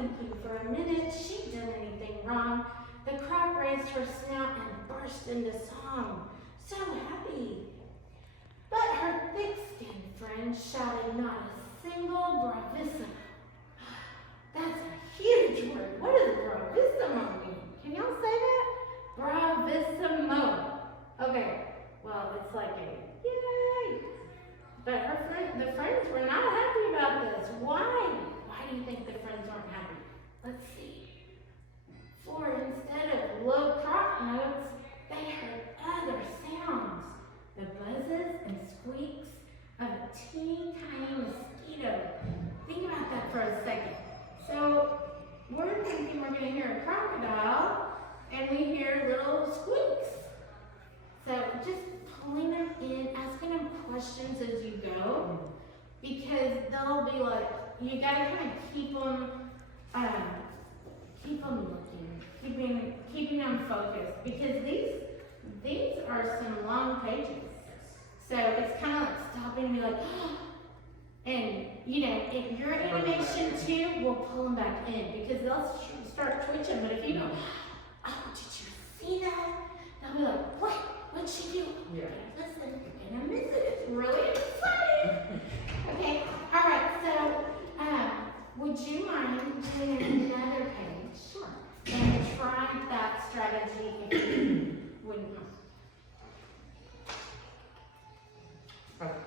thinking for a minute she'd done anything wrong. The croc raised her snout and burst into song, so happy. But her thick-skinned friend shouted not a single bravissimo. That's a huge word. What does bravissimo mean? Can y'all say that? Bravissimo. Okay, well, it's like a yay. But the friends were not happy about this. Why? Why do you think the friends weren't happy? Let's see. For instead of low croc notes, they heard other sounds. The buzzes and squeaks of a teeny tiny mosquito. Think about that for a second. So we're thinking we're going to hear a crocodile, and we hear little squeaks. So just pulling them in, asking them questions as you go, because they'll be like, you got to kind of keep them looking, keeping them focused, because these are some long pages. So it's kind of like stopping and be like, and you know, if your animation too will pull them back in, because they'll start twitching. But if you go, oh, did you see that? They'll be like, what? What'd she do? Yeah. Listen, you're gonna miss it. It's really exciting. Okay. All right. So, would you mind doing another page? Sure. And try that strategy if you wouldn't mind. Okay.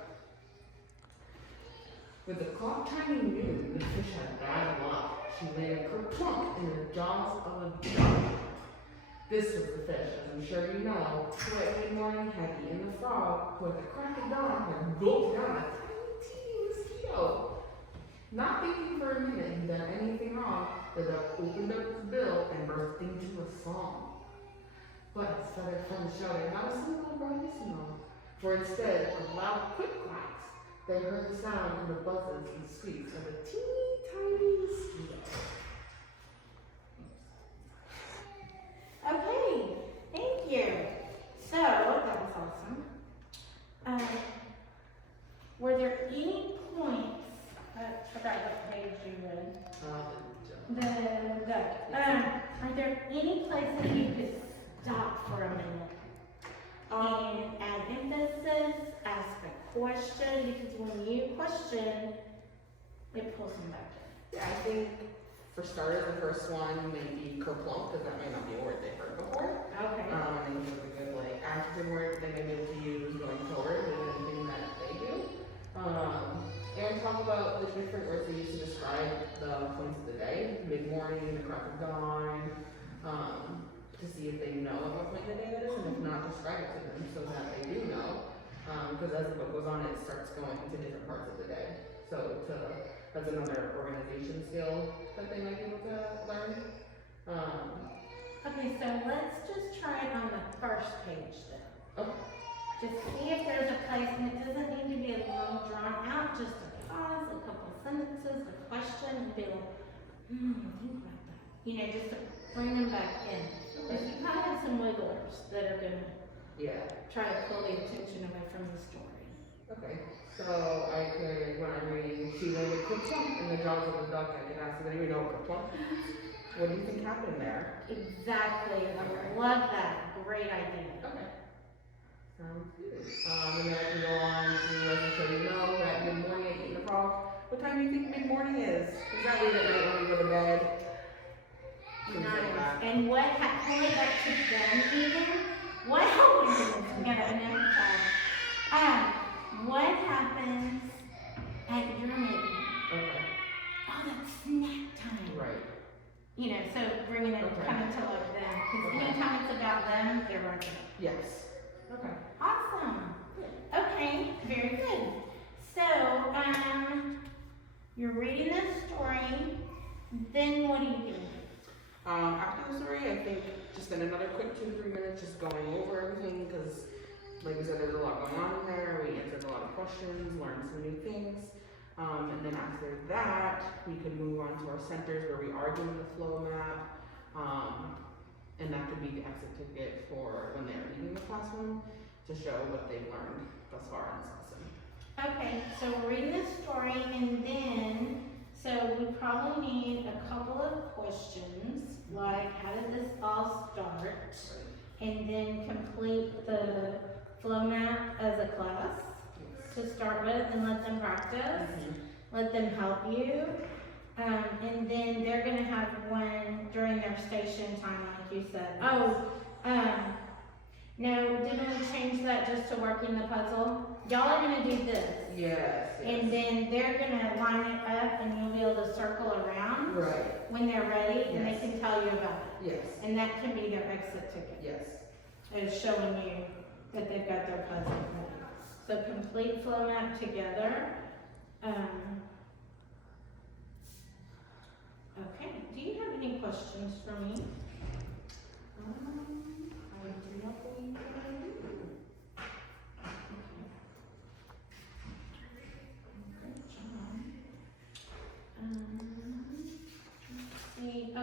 With the clock chiming noon, the fish had bad luck. She landed kerplunk in the jaws of a duck. This was the fish, as I'm sure you know, who at mid-morning had eaten the frog, who at the crack of dawn had gulped down a tiny, teeny mosquito. Not thinking for a minute he'd done anything wrong, the duck opened up his bill and burst into a song. But his feathered friend shouted, not a single bravissimo, for instead of loud quick quacks, they heard the sound of the buzzes and squeaks of a teeny tiny mosquito. Okay, thank you. So, that was awesome. Were there any points, I forgot what page you read. Are there any places you could stop for a minute and add emphasis, ask a question, because when you question, it pulls them back in. Yeah, I think for starters, the first one may be kerplunk, because that might not be a word they've heard before. Okay. And it's a good adjective word they may be able to use going forward with anything that they do. And talk about the different words they use to describe the points of the day, mid-morning, the crack of dawn, to see if they know what point of the day it is, and if not, describe it to them so that they do know. Because as the book goes on, it starts going into different parts of the day. So that's another organization skill that they might be able to learn. Okay, so let's just try it on the first page then. Okay. Just see if there's a place, and it doesn't need to be a long drawn out, just a pause, a couple of sentences, a question, and be like, think about that. You know, just to bring them back in. Because you kind of have some wigglers that are going to try to pull the attention away from the story. Okay. So I could, when I'm reading, she landed kerplunk in the jaws of the duck, I could ask them, you know kerplunk? What do you think happened there? Exactly. I love that. Great idea. Okay. Sounds good. And then I can go on to, as I'm sure you know, at mid-morning I eat the frog. What time do you think mid-morning is? Is that late at night when you go to bed? Nice. And what happened back to them even? What we got another child. What happens at your midnight? Okay. Oh, that's snack time. Right. You know, so bringing it kind of to like them. Because anytime it's about them, they're working. Yes. Okay. Awesome. Okay, very good. So, you're reading this story, then what do you do? After the story, I think just in another quick 2 to 3 minutes, just going over everything, because like we said, there's a lot going on in there. We answered a lot of questions, learned some new things. And then after that, we could move on to our centers where we are doing the flow map. And that could be the exit ticket for when they're leaving the classroom to show what they've learned thus far in this lesson. Okay, so we're reading this story, and then So we probably need a couple of questions, like how did this all start? And then complete the flow map as a class to start with and let them practice. Let them help you. And then they're gonna have one during their station time, like you said. No, didn't we change that just to working the puzzle? Y'all are gonna do this. Yes. And then they're gonna line it up and you'll be able to circle around Right. when they're ready and they Yes. can tell you about it. Yes. And that can be their exit ticket. Yes. Is showing you that they've got their puzzle ready. So complete flow map together. Okay, do you have any questions for me? I do not believe that I do.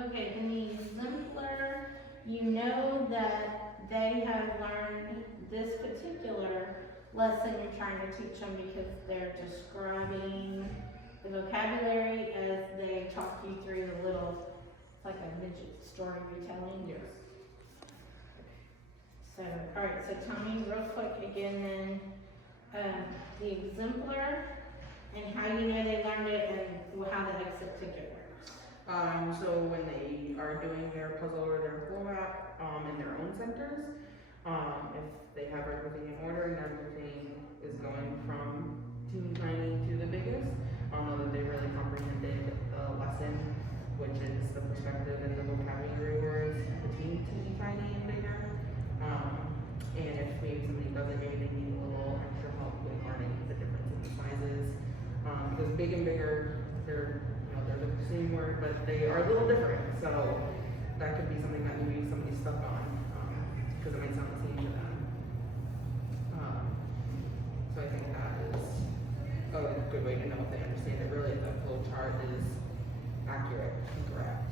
Okay, in the exemplar, you know that they have learned this particular lesson you're trying to teach them because they're describing the vocabulary as they talk you through the little, it's like a midget story retelling. Yes. So, alright, so tell me real quick again then, the exemplar and how you know they learned it and how the exit ticket works. So when they are doing their puzzle or their flow map, in their own centers, if they have everything in order and everything is going from teeny tiny to the biggest, that they really comprehended the lesson, which is the perspective and the vocabulary words between teeny tiny and bigger. And if maybe somebody doesn't, maybe they need a little extra help with learning the difference in the sizes. Because big and bigger, they're the same word, but they are a little different. So that could be something that maybe somebody's stuck on, because it might sound the same to them. So I think that is a good way to know if they understand it. Really, the flow chart is accurate and correct.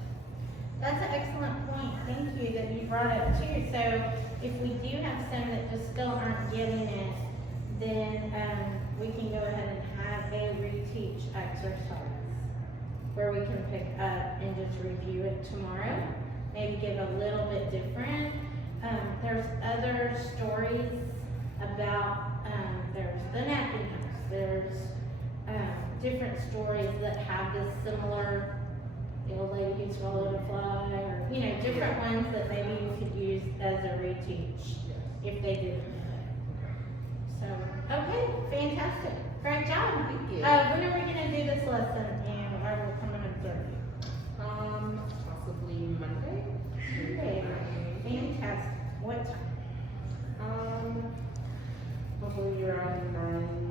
That's an excellent point, thank you that you brought up too. So if we do have some that just still aren't getting it, then we can go ahead and have a reteach exercise where we can pick up and just review it tomorrow. Maybe give a little bit different. There's other stories about, there's the napping house, there's different stories that have this similar, the old lady who swallowed a fly, or, different ones that maybe you could use as a reteach if they didn't know it. So, okay, fantastic. Great job. Thank you. When are we gonna do this lesson and I will come and observe you? Possibly Monday. Okay, fantastic. What time? Hopefully around 9